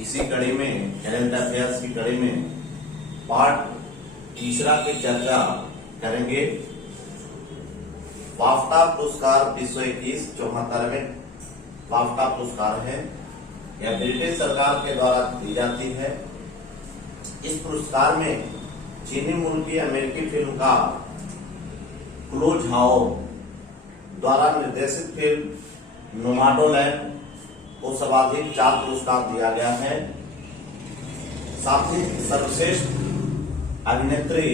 इसी कड़ी में करंट अफेयर्स की कड़ी में पार्ट तीसरा की चर्चा करेंगे। बाफ्टा पुरस्कार 2021 74वें बाफ्टा पुरस्कार है। यह ब्रिटिश सरकार के द्वारा दी जाती है। इस पुरस्कार में चीनी मूल की अमेरिकी फिल्म का क्लो झाओ द्वारा निर्देशित फिल्म नोमाडोलैंड को सर्वाधिक 4 पुरस्कार दिया गया है। साथ ही सर्वश्रेष्ठ अभिनेत्री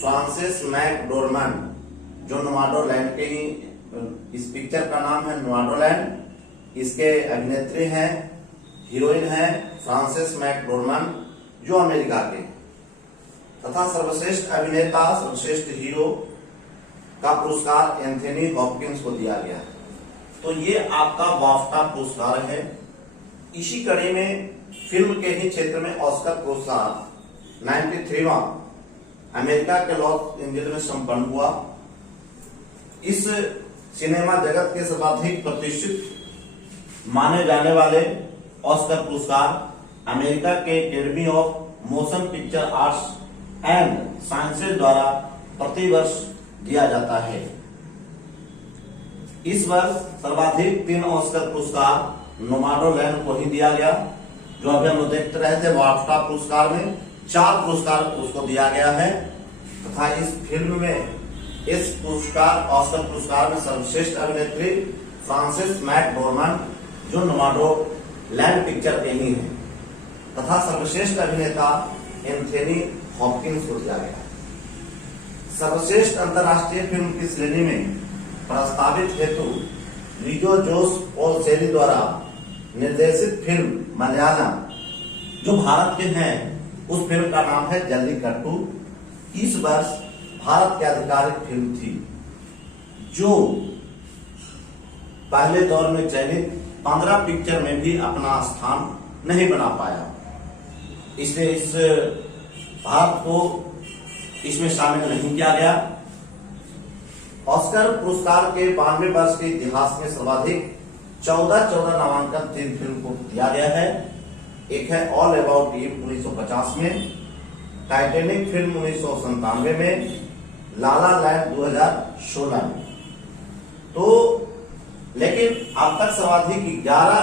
फ्रांसिस मैकडोरमैंड जो नोमाडोलैंड के ही, इस पिक्चर का नाम है नोमाडोलैंड, इसके अभिनेत्री हैं, हीरोइन है फ्रांसिस मैकडोरमैंड जो अमेरिका के, तथा सर्वश्रेष्ठ अभिनेता सर्वश्रेष्ठ हीरो का पुरस्कार एंथनी हॉपकिंस को दिया गया है। तो ये आपका बाफ्टा पुरस्कार है। इसी कड़ी में फिल्म के ही क्षेत्र में ऑस्कर पुरस्कार 93वां अमेरिका के लॉस एंजल्स में संपन्न हुआ। इस सिनेमा जगत के सर्वाधिक प्रतिष्ठित माने जाने वाले ऑस्कर पुरस्कार अमेरिका के academy of motion picture arts and sciences द्वारा प्रतिवर्ष दिया जाता है। इस वर्ष सर्वाधिक 3 ऑस्कर पुरस्कार नोमाडोलैंड को ही दिया गया। जो अभी हम लोग देखते रहे थे बाफ्टा पुरस्कार में 4 पुरस्कार उसको दिया गया है, तथा इस फिल्म में इस पुरस्कार ऑस्कर पुरस्कार में सर्वश्रेष्ठ अभिनेत्री फ्रांसिस मैकडोरमैंड जो नोमाडोलैंड पिक्चर के ही है, तथा सर्वश्रेष्ठ अभिनेता एंथनी हॉपकिंस को दिया गया। सर्वश्रेष्ठ अंतर्राष्ट्रीय फिल्म की श्रेणी में प्रस्तावित हेतु लिजो जोस पोलसेरी द्वारा निर्देशित फिल्म मलयालम जो भारत के हैं, उस फिल्म का नाम है जल्लीकट्टू। इस वर्ष भारत की आधिकारिक फिल्म थी, जो पहले दौर में चयनित 15 पिक्चर में भी अपना स्थान नहीं बना पाया, इसलिए इस भारत को इसमें शामिल नहीं किया गया। ऑस्कर पुरस्कार के 92 वर्ष के इतिहास में सर्वाधिक 14 नामांकन 3 फिल्म को दिया गया है। एक है ऑल अबाउट ईव 1950 में, टाइटैनिक फिल्म 1997 में, लाला लैंड 2016 में। तो लेकिन अब तक सर्वाधिक 11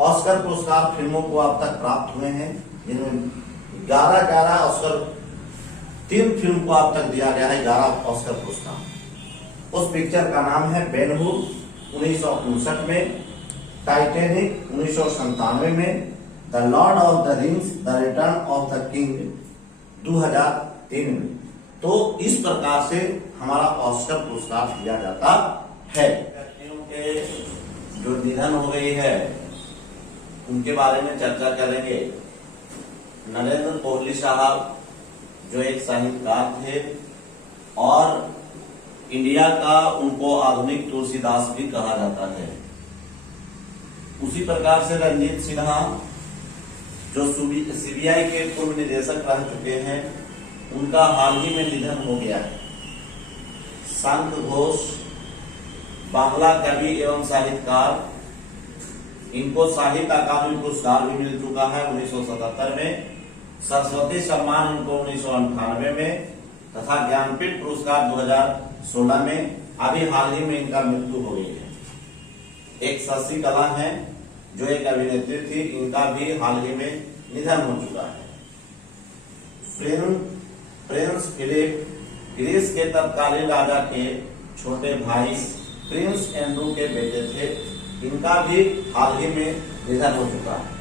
ऑस्कर पुरस्कार फिल्मों को अब तक प्राप्त हुए हैं, जिनमें 11 ऑस्कर 3 फिल्म को अब तक दिया गया है 11 ऑस्कर पुरस्कार। उस पिक्चर का नाम है बेन हुर 1959 में, टाइटैनिक 1997 में, the Lord of the rings the return of the king 2003 में। तो इस प्रकार से हमारा ऑस्कर पुरस्कार दिया जाता है। व्यक्तियों के जो निधन हो गई है उनके बारे में चर्चा करेंगे। नरेंद्र कोहली साहब जो एक साहित्यकार थे और इंडिया का उनको आधुनिक तुलसीदास भी कहा जाता है। उसी प्रकार से रंजीत सिन्हा जो सीबीआई के पूर्व निदेशक रह चुके हैं, उनका हाल ही में निधन हो गया है। शंख घोष बांग्ला कवि एवं साहित्यकार, इनको साहित्य अकादमी पुरस्कार भी मिल चुका है 1977 में, सरस्वती सम्मान इनको 1998 में, तथा ज्ञानपीठ पुरस्कार 2016 में। अभी हाल ही में इनका मृत्यु हो गई है। एक शशि कला है जो एक अभिनेत्री थी, इनका भी हाल ही में निधन हो चुका है। प्रिंस फिलिप ग्रीस के तत्कालीन राजा के छोटे भाई प्रिंस एंड्रू के बेटे थे, इनका भी हाल ही में निधन हो चुका है।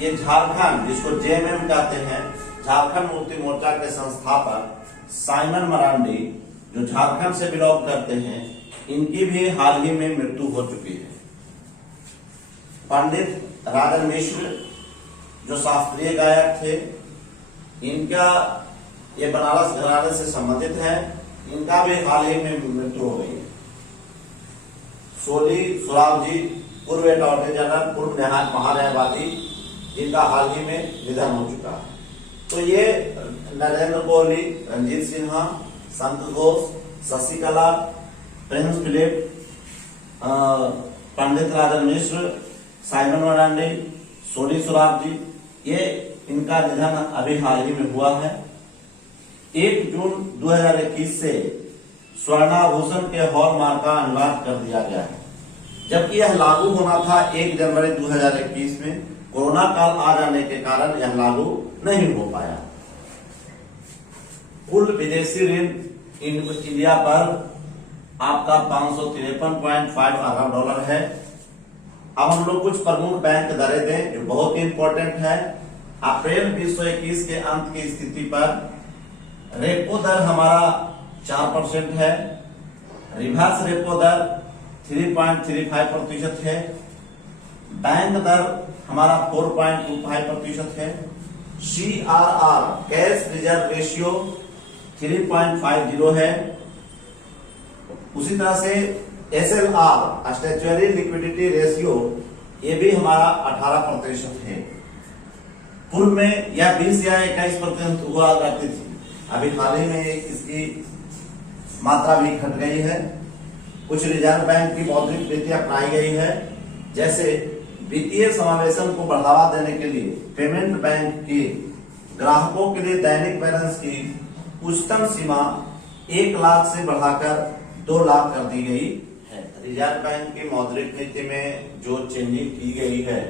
ये झारखंड, जिसको जेएमएम कहते हैं, झारखंड मुक्ति मोर्चा के संस्थापक साइमन मरांडी जो झारखंड से बिलोंग करते हैं, इनकी भी हाल ही में मृत्यु हो चुकी है। पंडित राजन मिश्र जो शास्त्रीय गायक थे, इनका ये बनारस घराने से संबंधित है, इनका भी हाल ही में मृत्यु हो गई है। सोली सुराव जी पूर्व अटॉर्नी जनरल, पूर्व महान्यायवादी, जिनका हाल ही में निधन हो चुका है। तो ये नरेंद्र कोहली, रंजीत सिन्हा, शंख घोष, शशि कला, प्रिंस फिलिप, पंडित राजन मिश्र, साइमन मरांडी, सोनी सुराग जी, ये इनका निधन अभी हाल ही में हुआ है। 1 जून 2021 से स्वर्णाभूषण के हॉलमार्क का अनिवार्य कर दिया गया है, जबकि यह लागू होना था 1 जनवरी 2021 में। कोरोना काल आ जाने के कारण यह लागू नहीं हो पाया। कुल विदेशी ऋण इंडिया पर आपका 553.5 अरब डॉलर है। अब हम लोग कुछ प्रमुख बैंक दरें दें जो बहुत ही इंपॉर्टेंट है। अप्रैल 2021 के अंत की स्थिति पर रेपो दर हमारा 4% है, रिवर्स रेपो दर 3.35% है, बैंक दर हमारा 4.25% है, CRR कैश रिजर्व रेशियो 3.50 है। उसी तरह से SLR स्टैट्यूटरी लिक्विडिटी रेशियो ये भी हमारा 18% है। पूर्व में यह 20 या 21% हुआ करती थी, अभी हाल ही में इसकी मात्रा भी घट गई है। कुछ रिजर्व बैंक की मौद्रिक नीति अपनाई गई है, जैसे वित्तीय समावेशन को बढ़ावा देने के लिए पेमेंट बैंक के ग्राहकों के लिए दैनिक बैलेंस की उच्चतम सीमा 1 लाख से बढ़ाकर 2 लाख कर दी गई है। रिजर्व बैंक की मौद्रिक नीति में जो चेंजिंग की गई है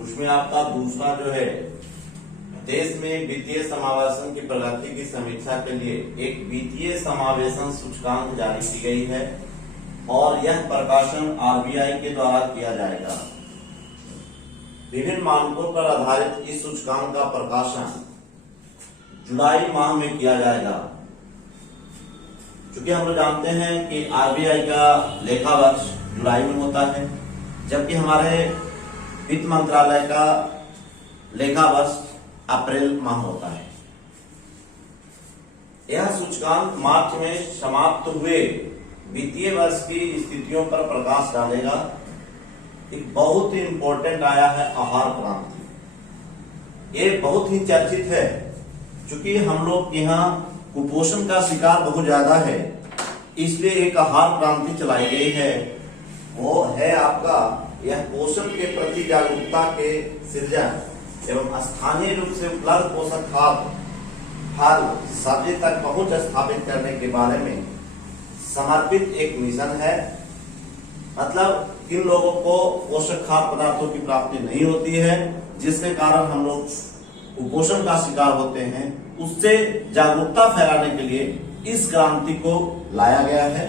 उसमें आपका दूसरा जो है, देश में वित्तीय समावेशन की प्रगति की समीक्षा के लिए एक वित्तीय समावेशन सूचकांक जारी की गई है और यह प्रकाशन RBI के द्वारा किया जाएगा। विभिन्न मानकों पर आधारित इस सूचकांक का प्रकाशन जुलाई माह में किया जाएगा। क्योंकि हम लोग जानते हैं कि RBI का लेखा वर्ष जुलाई में होता है, जबकि हमारे वित्त मंत्रालय का लेखा वर्ष अप्रैल माह होता है। यह सूचकांक मार्च में समाप्त हुए वित्तीय वर्ष की स्थितियों पर प्रकाश डालेगा। एक बहुत ही इंपॉर्टेंट आया है आहार क्रांति। ये बहुत ही चर्चित है क्योंकि हम लोग यहाँ कुपोषण का शिकार बहुत ज्यादा है, इसलिए एक आहार क्रांति चलाई गई है। वो है आपका यह पोषण के प्रति जागरूकता के सृजन एवं स्थानीय रूप से उपलब्ध पोषक खाद्य फल सब्जी तक पहुंच स्थापित करने के बारे में समर्पित एक मिशन है। मतलब किन लोगों को पोषक खाद्य पदार्थों की प्राप्ति नहीं होती है, जिसके कारण हम लोग कुपोषण का शिकार होते हैं, उससे जागरूकता फैलाने के लिए इस क्रांति को लाया गया है।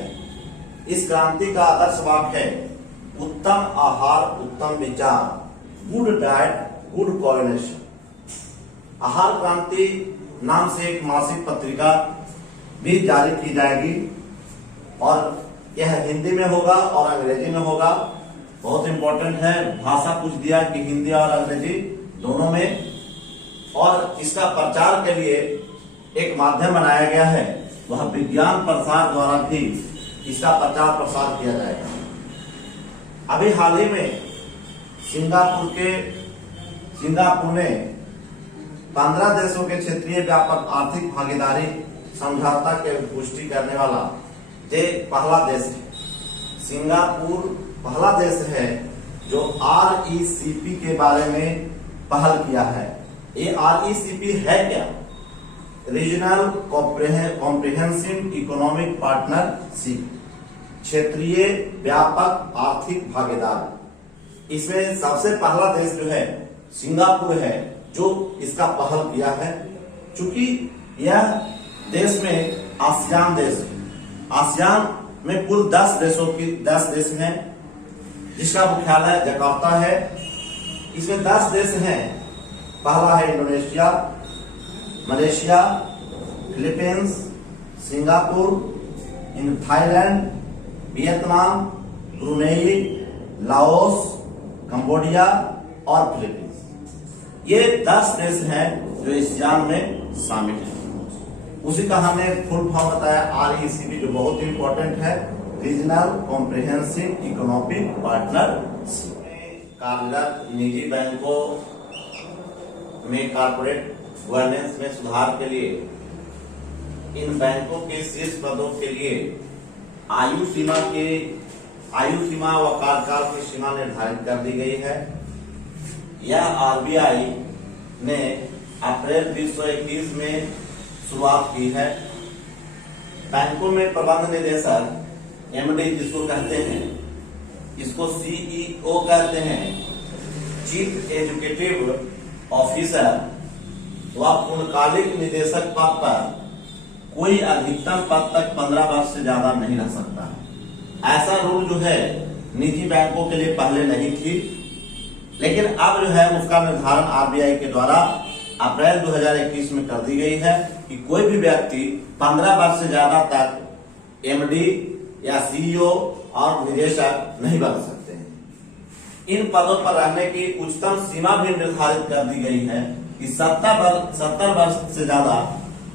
इस क्रांति का आदर्श वाक्य है उत्तम आहार उत्तम विचार, गुड डाइट गुड कोऑर्डिनेशन। आहार क्रांति नाम से एक मासिक पत्रिका भी जारी की जाएगी और यह हिंदी में होगा और अंग्रेजी में होगा। बहुत इंपॉर्टेंट है, भाषा पूछ दिया कि हिंदी और अंग्रेजी दोनों में। और इसका प्रचार के लिए एक माध्यम बनाया गया है, वह विज्ञान प्रसार द्वारा भी इसका प्रचार प्रसार किया जाएगा। अभी हाल ही में सिंगापुर ने 15 देशों के क्षेत्रीय व्यापक आर्थिक भागीदारी समझौता के पुष्टि करने वाला पहला देश है। सिंगापुर पहला देश है जो RECP के बारे में पहल किया है। ये RECP है क्या? रीजनल कॉम्प्रिहेंसिव इकोनॉमिक पार्टनरशिप, क्षेत्रीय व्यापक आर्थिक भागीदार। इसमें सबसे पहला देश जो है सिंगापुर है जो इसका पहल किया है। चूंकि यह देश में आसियान देश, आसियान में कुल 10 देश हैं, जिसका मुख्यालय जकार्ता है। इसमें 10 देश हैं। पहला है Indonesia, Malaysia, Philippines, Singapore, Thailand, Vietnam, Brunei, Laos, Cambodia और फिलीपींस। ये 10 देश हैं जो आसियान में शामिल हैं। उसी का हमने फुल फॉर्म बताया RECP, जो बहुत ही इंपॉर्टेंट है, रीजनल कॉम्प्रिहेंसिव इकोनॉमिक पार्टनरशिप। कार्यरत निजी बैंकों में कॉर्पोरेट गवर्नेंस में सुधार के लिए इन बैंकों के शीर्ष पदों के लिए आयु सीमा व कार्यकाल की सीमा निर्धारित कर दी गई है। यह आरबीआई ने अप्रैल 2021 में शुरुआत की है। बैंकों में प्रबंध निदेशक एमडी जिसको कहते हैं, इसको सीईओ कहते हैं, चीफ एजुकेटिव ऑफिसर व पूर्णकालिक निदेशक पद पर कोई अधिकतम पद तक 15 वर्ष से ज्यादा नहीं रह सकता। ऐसा रूल जो है निजी बैंकों के लिए पहले नहीं थी, लेकिन अब जो है उसका निर्धारण आरबीआई के द्वारा अप्रैल 2021 में कर दी गई है कि कोई भी व्यक्ति 15 वर्ष से ज्यादा तक एमडी या सीईओ और निदेशक नहीं बन सकते हैं। इन पदों पर रहने की उच्चतम सीमा भी निर्धारित कर दी गई है कि 70 वर्ष से ज्यादा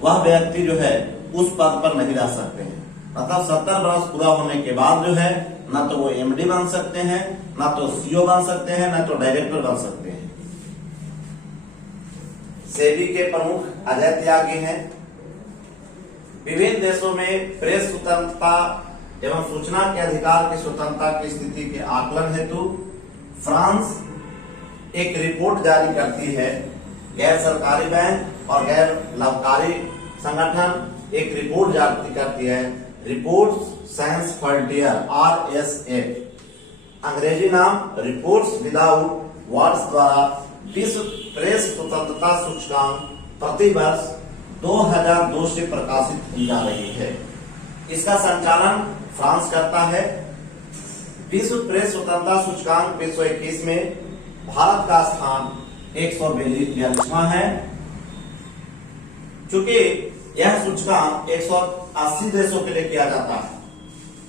वह व्यक्ति जो है उस पद पर नहीं रह सकते हैं। मतलब 70 वर्ष पूरा होने के बाद जो है ना तो वो एमडी बन सकते हैं, ना तो सीईओ बन सकते हैं, ना तो डायरेक्टर बन सकते हैं। सेबी के प्रमुख अजय त्यागी हैं। विभिन्न देशों में प्रेस स्वतंत्रता एवं सूचना के अधिकार की स्वतंत्रता की स्थिति के आकलन हेतु फ्रांस एक रिपोर्ट जारी करती है। गैर सरकारी बैंक और गैर लाभकारी संगठन एक रिपोर्ट जारी करती है, रिपोर्ट्स साइंस फ्रंटियर RSF, अंग्रेजी नाम रिपोर्ट्स विदाउट वर्ड्स द्वारा विश्व प्रेस स्वतंत्रता सूचकांक प्रति वर्ष 2002 से प्रकाशित की जा रही है। इसका संचालन फ्रांस करता है। विश्व प्रेस स्वतंत्रता सूचकांक 2021 में भारत का स्थान 142वां है। चूंकि यह सूचकांक 180 देशों के लिए किया जाता है,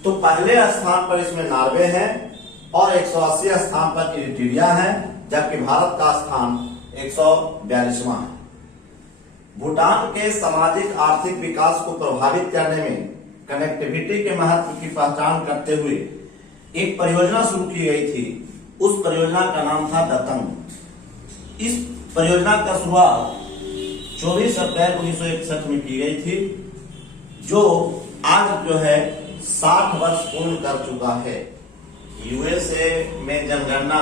तो पहले स्थान पर इसमें नॉर्वे है और 180 स्थान पर इरिट्रिया है, जबकि भारत का स्थान 142वां है। भूटान के सामाजिक आर्थिक विकास को प्रभावित करने में कनेक्टिविटी के महत्व की पहचान करते हुए एक परियोजना शुरू की गई थी। उस परियोजना का नाम था दतंग। इस परियोजना का शुरुआत 24 अप्रैल 1961 में की गई थी, जो आज जो है 60 वर्ष पूर्ण कर चुका है। यूएसए में जनगणना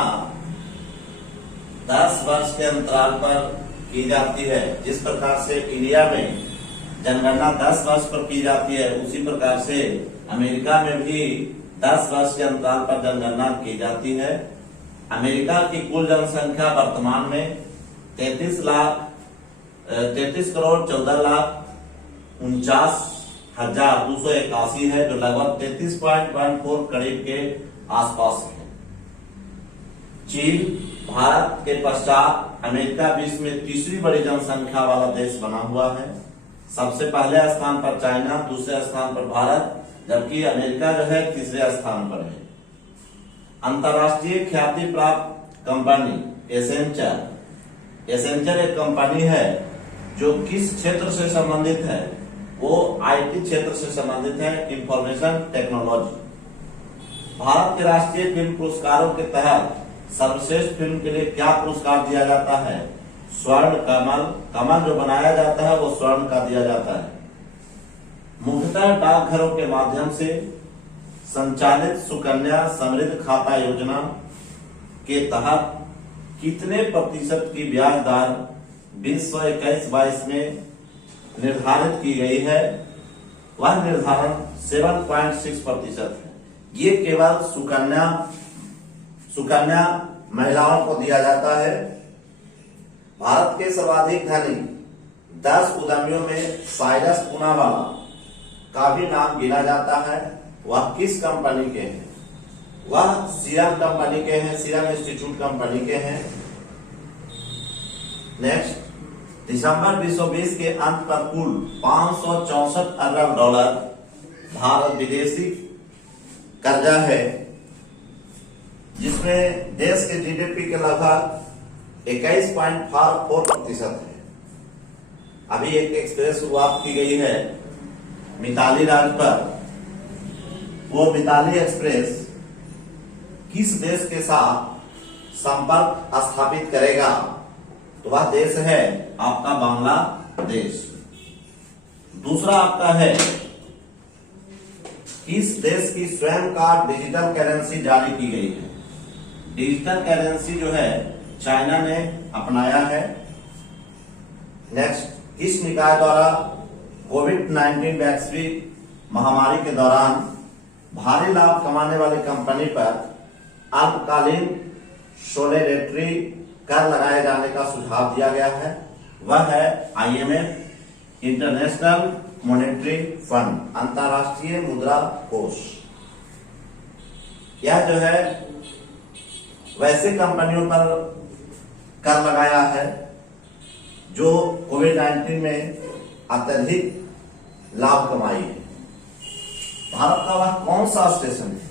10 वर्ष के अंतराल पर की जाती है। जिस प्रकार से इंडिया में जनगणना 10 वर्ष पर की जाती है, उसी प्रकार से अमेरिका में भी 10 वर्ष के अंतराल पर जनगणना की जाती है। अमेरिका की कुल जनसंख्या वर्तमान में 33 करोड़ 14,49,281 है, जो लगभग 33.14 करीब के आसपास है। चीन भारत के पश्चात अमेरिका विश्व में तीसरी बड़ी जनसंख्या वाला देश बना हुआ है। सबसे पहले स्थान पर चाइना, दूसरे स्थान पर भारत, जबकि अमेरिका जो है तीसरे स्थान पर है। अंतरराष्ट्रीय ख्याति प्राप्त कंपनी एसेंचर एक कंपनी है जो किस क्षेत्र से संबंधित है, वो आईटी क्षेत्र से संबंधित है, इंफॉर्मेशन टेक्नोलॉजी। भारत के राष्ट्रीय फिल्म पुरस्कारों के तहत सर्वश्रेष्ठ फिल्म के लिए क्या पुरस्कार दिया जाता है? स्वर्ण कमल जो बनाया जाता है वो स्वर्ण का दिया जाता है। मुख्यतः डाकघरों के माध्यम से संचालित सुकन्या समृद्धि खाता योजना के तहत कितने प्रतिशत की ब्याज दर 2021-22 में निर्धारित की गई है? वह निर्धारण 7.6% है। ये केवल सुकन्या महिलाओं को दिया जाता है। भारत के सर्वाधिक धनी 10 उद्यमियों में साइरस पूनावाला का भी नाम गिना जाता है। वह किस कंपनी के हैं? वह सीरम कंपनी के हैं, सीरम इंस्टीट्यूट कंपनी के हैं। नेक्स्ट, दिसंबर 2020 के अंत पर कुल 564 अरब डॉलर भारत विदेशी कर्जा है, जिसमें देश के जीडीपी के लगभग 21.4% है। अभी एक एक्सप्रेस शुरुआत की गई है मिताली राज पर। वो मिताली एक्सप्रेस किस देश के साथ संपर्क स्थापित करेगा? तो वह देश है आपका बांग्लादेश। दूसरा आपका है किस देश की स्वयं का डिजिटल करेंसी जारी की गई है? डिजिटल करेंसी जो है चाइना ने अपनाया है। नेक्स्ट, किस निकाय द्वारा कोविड-19 वैश्विक महामारी के दौरान भारी लाभ कमाने वाली कंपनी पर अल्पकालीन सोलिडेरिटी कर लगाए जाने का सुझाव दिया गया है? वह है IMF, इंटरनेशनल मॉनेटरी फंड, अंतर्राष्ट्रीय मुद्रा कोष। यह जो है वैसे कंपनियों पर कर लगाया है जो कोविड-19 में अत्यधिक लाभ कमाई है। भारत का वह कौन सा स्टेशन है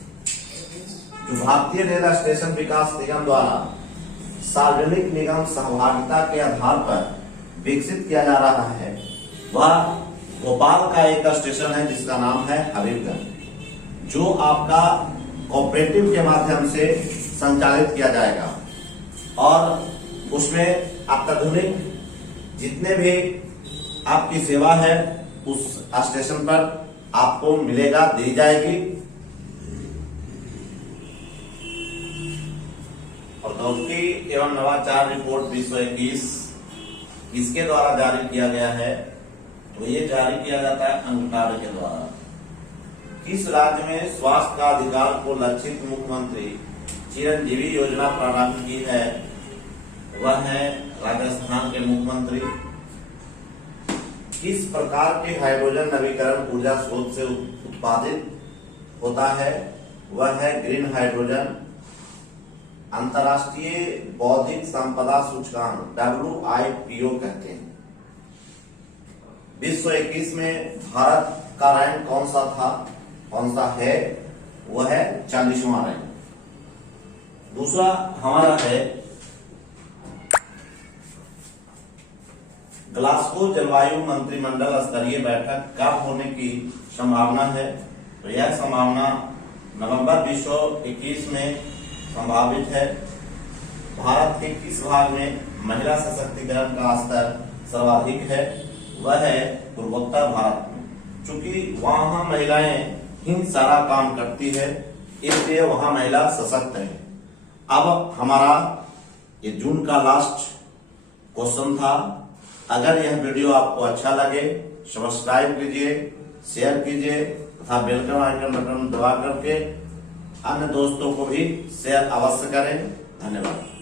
जो भारतीय रेल स्टेशन विकास निगम द्वारा सार्वजनिक निगम सहभागिता के आधार पर विकसित किया जा रहा है? वह भोपाल का एक स्टेशन है जिसका नाम है हबीबगंज, जो आपका कोऑपरेटिव के माध्यम से संचालित किया जाएगा और उसमें अत्याधुनिक जितने भी आपकी सेवा है उस स्टेशन पर आपको मिलेगा, दी जाएगी। प्रौद्योगिकी एवं नवाचार रिपोर्ट 2021 इसके द्वारा जारी किया गया है। तो ये जारी किया जाता है अंकटाड के द्वारा। किस राज्य में स्वास्थ्य का अधिकार को लक्षित मुख्यमंत्री चिरंजीवी योजना प्रारंभ की है? वह है राजस्थान के मुख्यमंत्री। किस प्रकार के हाइड्रोजन नवीकरण ऊर्जा स्रोत से उत्पादित होता है? वह है ग्रीन हाइड्रोजन। अंतर्राष्ट्रीय बौद्धिक संपदा सूचकांक WIPO कहते हैं। 2021 में भारत का रैंक कौन सा है? वह है 40वां रैंक। दूसरा हमारा है ग्लासगो जलवायु मंत्रिमंडल स्तरीय बैठक कब होने की संभावना है? तो यह संभावना नवंबर 2021 में संभावित है। भारत के किस भाग में महिला सशक्तिकरण का स्तर सर्वाधिक है? वह है पूर्वोत्तर भारत में। चूंकि वहां महिलाएं ही सारा काम करती है, इसलिए वहां महिला सशक्त है। अब हमारा ये जून का लास्ट क्वेश्चन था। अगर यह वीडियो आपको अच्छा लगे, सब्सक्राइब कीजिए, शेयर कीजिए तथा बेल का आइकन बटन दबा करके अन्य दोस्तों को भी शेयर अवश्य करें। धन्यवाद।